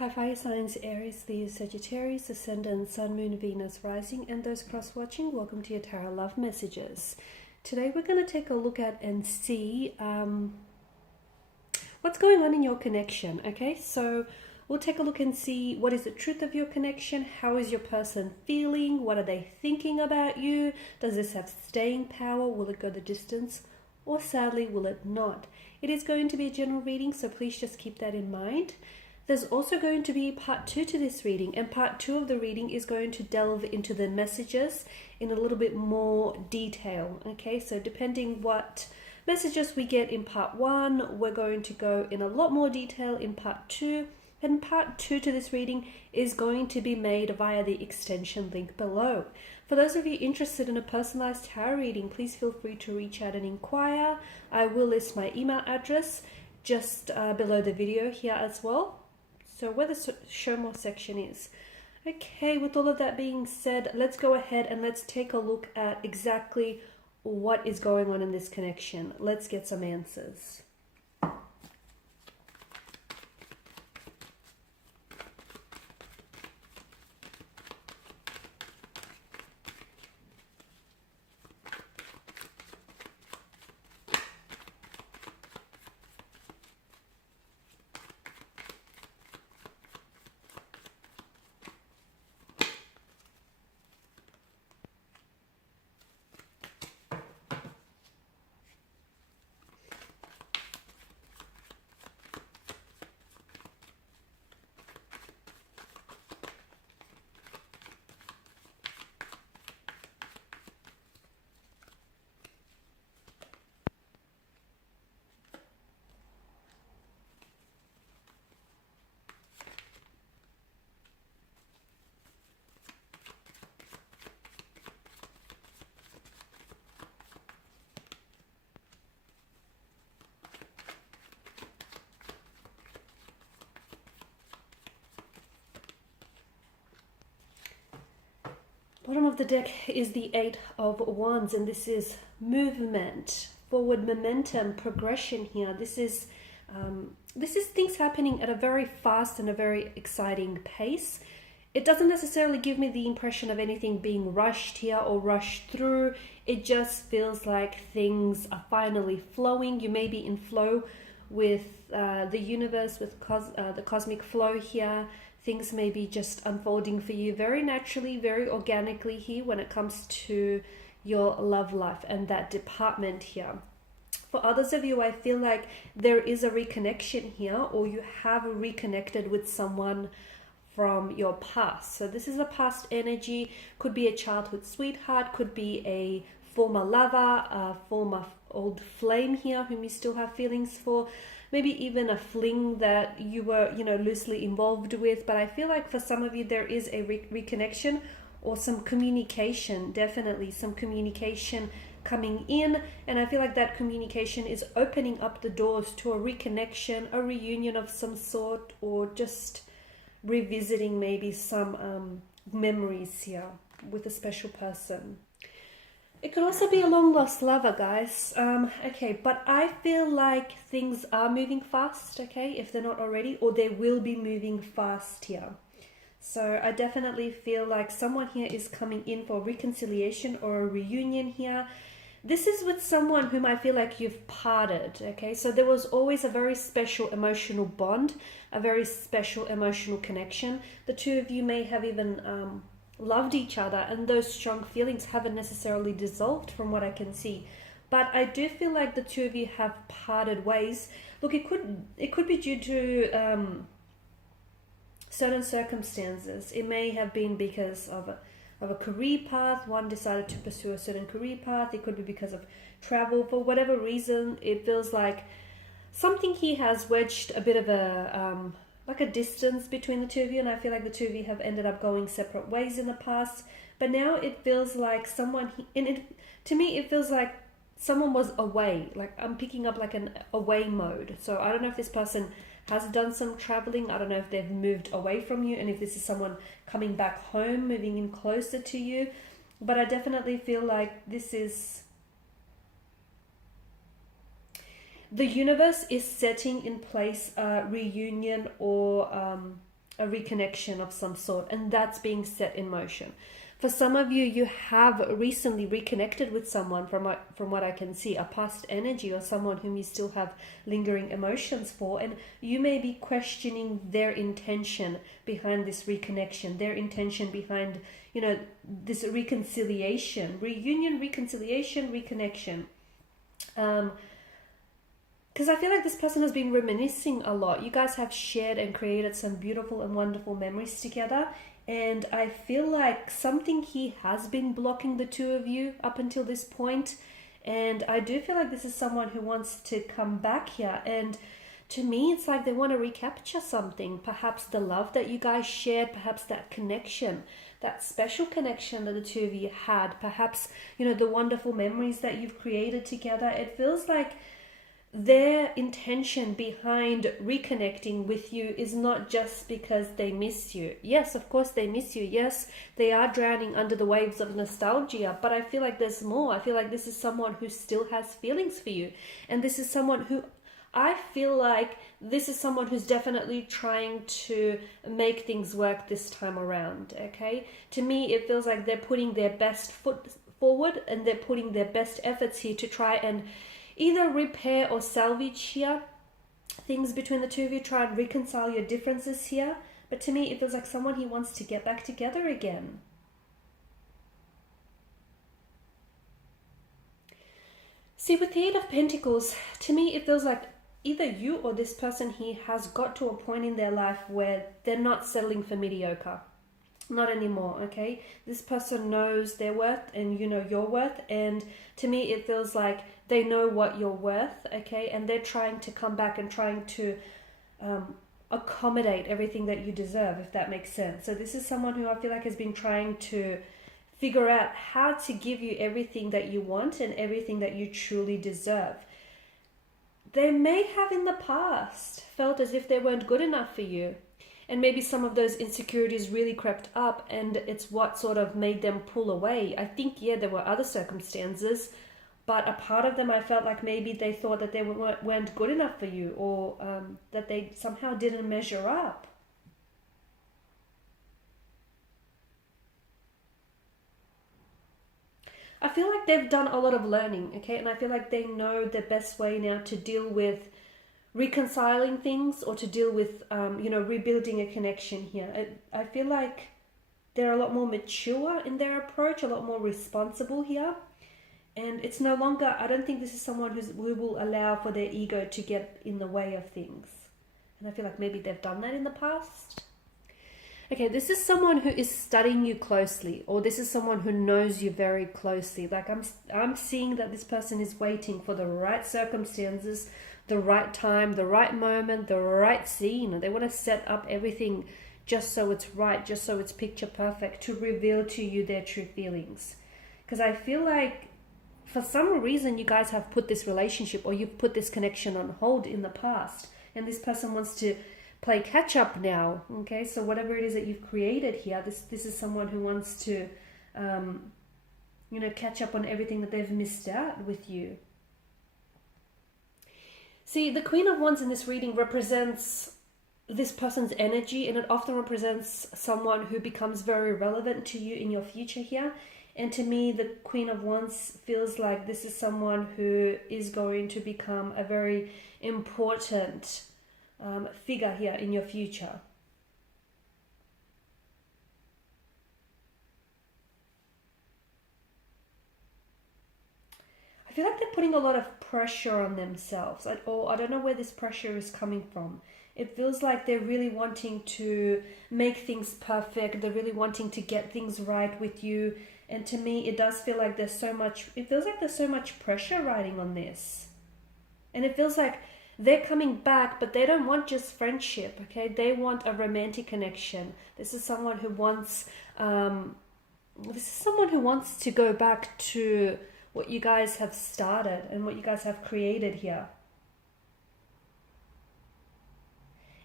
Hi, fire signs Aries, Leo, Sagittarius, Ascendant, Sun, Moon, Venus, Rising, and those cross-watching, welcome to your Tarot Love Messages. Today we're going to take a look at and see what's going on in your connection, okay? So we'll take a look and see what is the truth of your connection, how is your person feeling, what are they thinking about you, does this have staying power, will it go the distance, or sadly will it not? It is going to be a general reading, so please just keep that in mind. There's also going to be part 2 to this reading, and part 2 of the reading is going to delve into the messages in a little bit more detail, okay? So depending what messages we get in part 1, we're going to go in a lot more detail in part 2, and part 2 to this reading is going to be made via the extension link below. For those of you interested in a personalized tarot reading, please feel free to reach out and inquire. I will list my email address just below the video here as well. So where the show more section is. Okay, with all of that being said, let's go ahead and let's take a look at exactly what is going on in this connection. Let's get some answers. Bottom of the deck is the 8 of Wands, and this is movement, forward momentum, progression here. This is things happening at a very fast and a very exciting pace. It doesn't necessarily give me the impression of anything being rushed here or rushed through. It just feels like things are finally flowing. You may be in flow with the universe, with the cosmic flow here. Things may be just unfolding for you very naturally, very organically here when it comes to your love life and that department here. For others of you, I feel like there is a reconnection here, or you have reconnected with someone from your past. So this is a past energy, could be a childhood sweetheart, could be a former lover, a former old flame here whom you still have feelings for. Maybe even a fling that you were, loosely involved with. But I feel like for some of you, there is a reconnection or some communication, definitely some communication coming in. And I feel like that communication is opening up the doors to a reconnection, a reunion of some sort, or just revisiting maybe some memories here with a special person. It could also be a long-lost lover, guys. Okay, but I feel like things are moving fast, okay, if they're not already, or they will be moving fast here. So I definitely feel like someone here is coming in for reconciliation or a reunion here. This is with someone whom I feel like you've parted, okay? So there was always a very special emotional bond, a very special emotional connection. The two of you may have even loved each other, and those strong feelings haven't necessarily dissolved from what I can see. But I do feel like the two of you have parted ways. Look, it could be due to certain circumstances. It may have been because of a career path. One decided to pursue a certain career path. It could be because of travel. For whatever reason, it feels like something here has wedged a bit of a like a distance between the two of you, and I feel like the two of you have ended up going separate ways in the past. But now it feels like to me it feels like someone was away. Like I'm picking up like an away mode. So I don't know if this person has done some traveling. I don't know if they've moved away from you, and if this is someone coming back home, moving in closer to you. But I definitely feel like this is the universe is setting in place a reunion or a reconnection of some sort, and that's being set in motion. For some of you, you have recently reconnected with someone, from what I can see, a past energy or someone whom you still have lingering emotions for, and you may be questioning their intention behind this reconnection, their intention behind, this reconciliation, reunion, reconciliation, reconnection. Because I feel like this person has been reminiscing a lot. You guys have shared and created some beautiful and wonderful memories together. And I feel like something here has been blocking the two of you up until this point. And I do feel like this is someone who wants to come back here. And to me, it's like they want to recapture something. Perhaps the love that you guys shared, perhaps that connection, that special connection that the two of you had. Perhaps, the wonderful memories that you've created together. It feels like their intention behind reconnecting with you is not just because they miss you. Yes, of course they miss you. Yes, they are drowning under the waves of nostalgia, but I feel like there's more. I feel like this is someone who still has feelings for you. And this is someone who, I feel like this is someone who's definitely trying to make things work this time around, okay? To me, it feels like they're putting their best foot forward and they're putting their best efforts here to try and either repair or salvage here things between the two of you, try and reconcile your differences here. But to me, it feels like someone he wants to get back together again. See, with the Eight of Pentacles, to me, it feels like either you or this person here has got to a point in their life where they're not settling for mediocre. Not anymore, okay? This person knows their worth and you know your worth, and to me it feels like they know what you're worth, okay? And they're trying to come back and trying to accommodate everything that you deserve, if that makes sense. So this is someone who I feel like has been trying to figure out how to give you everything that you want and everything that you truly deserve. They may have in the past felt as if they weren't good enough for you. And maybe some of those insecurities really crept up and it's what sort of made them pull away. I think, yeah, there were other circumstances, but a part of them I felt like maybe they thought that they weren't good enough for you, or that they somehow didn't measure up. I feel like they've done a lot of learning, okay? And I feel like they know the best way now to deal with reconciling things or to deal with, rebuilding a connection here. I feel like they're a lot more mature in their approach, a lot more responsible here. And it's no longer, I don't think this is someone who will allow for their ego to get in the way of things. And I feel like maybe they've done that in the past. Okay, this is someone who is studying you closely, or this is someone who knows you very closely. Like I'm seeing that this person is waiting for the right circumstances, the right time, the right moment, the right scene. They want to set up everything just so it's right, just so it's picture perfect, to reveal to you their true feelings. Because I feel like for some reason you guys have put this relationship or you've put this connection on hold in the past, and this person wants to play catch up now. Okay, so whatever it is that you've created here, this is someone who wants to catch up on everything that they've missed out with you. See, the Queen of Wands in this reading represents this person's energy, and it often represents someone who becomes very relevant to you in your future here. And to me, the Queen of Wands feels like this is someone who is going to become a very important figure here in your future. I feel like they're putting a lot of pressure on themselves, or I don't know where this pressure is coming from. It feels like they're really wanting to make things perfect. They're really wanting to get things right with you. And to me, it does feel like it feels like there's so much pressure riding on this. And it feels like they're coming back, but they don't want just friendship, okay? They want a romantic connection. This is someone who wants to go back to what you guys have started and what you guys have created here.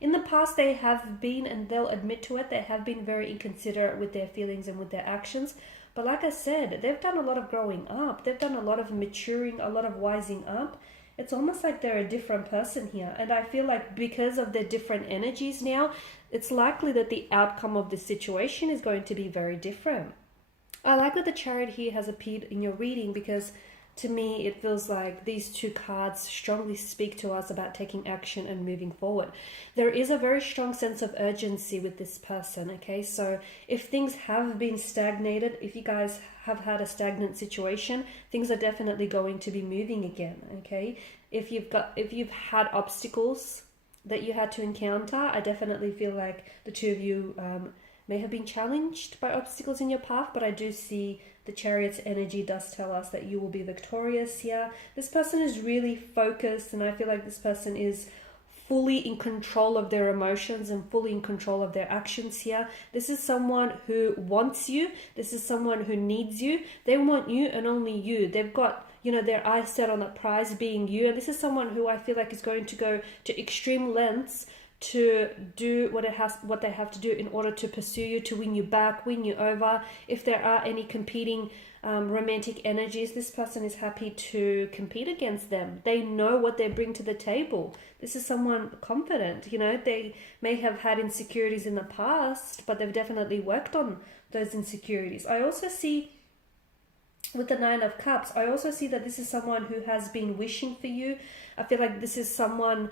In the past, they have been, and they'll admit to it, they have been very inconsiderate with their feelings and with their actions. But like I said, they've done a lot of growing up. They've done a lot of maturing, a lot of wising up. It's almost like they're a different person here. And I feel like because of their different energies now, it's likely that the outcome of this situation is going to be very different. I like that the Chariot here has appeared in your reading, because to me it feels like these two cards strongly speak to us about taking action and moving forward. There is a very strong sense of urgency with this person, okay? So if things have been stagnated, if you guys have had a stagnant situation, things are definitely going to be moving again, okay? If you've had obstacles that you had to encounter, I definitely feel like the two of you may have been challenged by obstacles in your path, but I do see the Chariot's energy does tell us that you will be victorious here. This person is really focused, and I feel like this person is fully in control of their emotions and fully in control of their actions here. This is someone who wants you. This is someone who needs you. They want you and only you. They've got, you know, their eyes set on the prize being you. And this is someone who I feel like is going to go to extreme lengths to do what they have to do in order to pursue you, to win you back, win you over. If there are any competing romantic energies, this person is happy to compete against them. They know what they bring to the table. This is someone confident. You know, they may have had insecurities in the past, but they've definitely worked on those insecurities. I also see with the Nine of Cups, I also see that this is someone who has been wishing for you. I feel like this is someone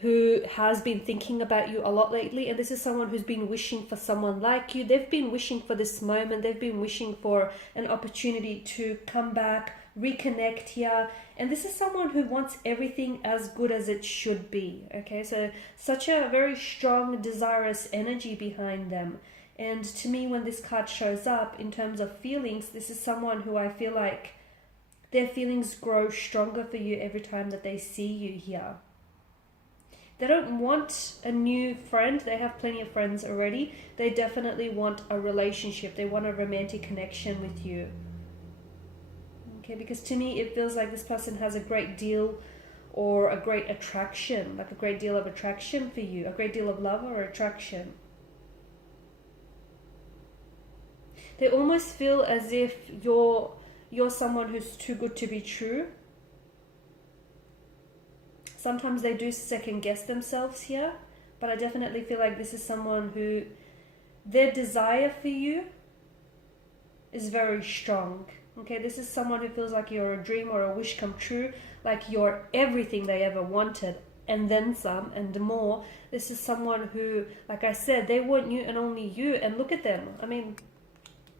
who has been thinking about you a lot lately, and this is someone who's been wishing for someone like you. They've been wishing for this moment. They've been wishing for an opportunity to come back, reconnect here, and this is someone who wants everything as good as it should be, okay? So such a very strong, desirous energy behind them. And to me, when this card shows up in terms of feelings, this is someone who I feel like their feelings grow stronger for you every time that they see you here. They don't want a new friend. They have plenty of friends already. They definitely want a relationship. They want a romantic connection with you. Okay, because to me, it feels like this person has a great deal or a great attraction, like a great deal of attraction for you, a great deal of love or attraction. They almost feel as if you're someone who's too good to be true. Sometimes they do second guess themselves here, but I definitely feel like this is someone who their desire for you is very strong. Okay, this is someone who feels like you're a dream or a wish come true, like you're everything they ever wanted and then some and more. This is someone who, like I said, they want you and only you, and look at them. I mean,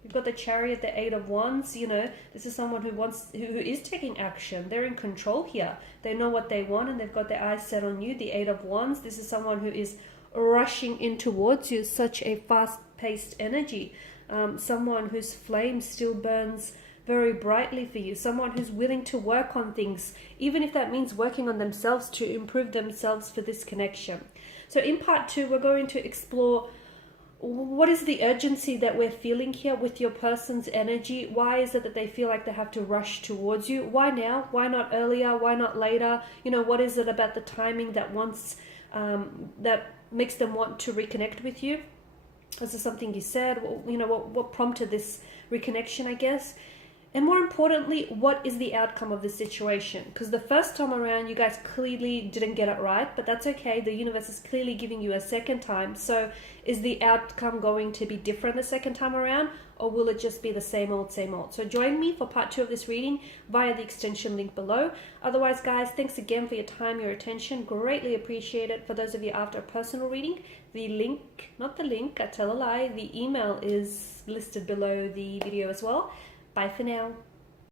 you've got the Chariot, the Eight of Wands, you know, this is someone who is taking action. They're in control here. They know what they want and they've got their eyes set on you. The Eight of Wands, this is someone who is rushing in towards you, such a fast-paced energy. Someone whose flame still burns very brightly for you. Someone who's willing to work on things, even if that means working on themselves to improve themselves for this connection. So in part 2, we're going to explore what is the urgency that we're feeling here with your person's energy. Why is it that they feel like they have to rush towards you? Why now? Why not earlier? Why not later? You know, what is it about the timing that that makes them want to reconnect with you? Is there something you said? You know, what prompted this reconnection, I guess? And more importantly, what is the outcome of this situation? Because the first time around, you guys clearly didn't get it right, but that's okay. The universe is clearly giving you a second time. So is the outcome going to be different the second time around, or will it just be the same old, same old? So join me for part 2 of this reading via the extension link below. Otherwise, guys, thanks again for your time, your attention. Greatly appreciate it. For those of you after a personal reading, the link, not the link, I tell a lie, the email is listed below the video as well. Bye for now.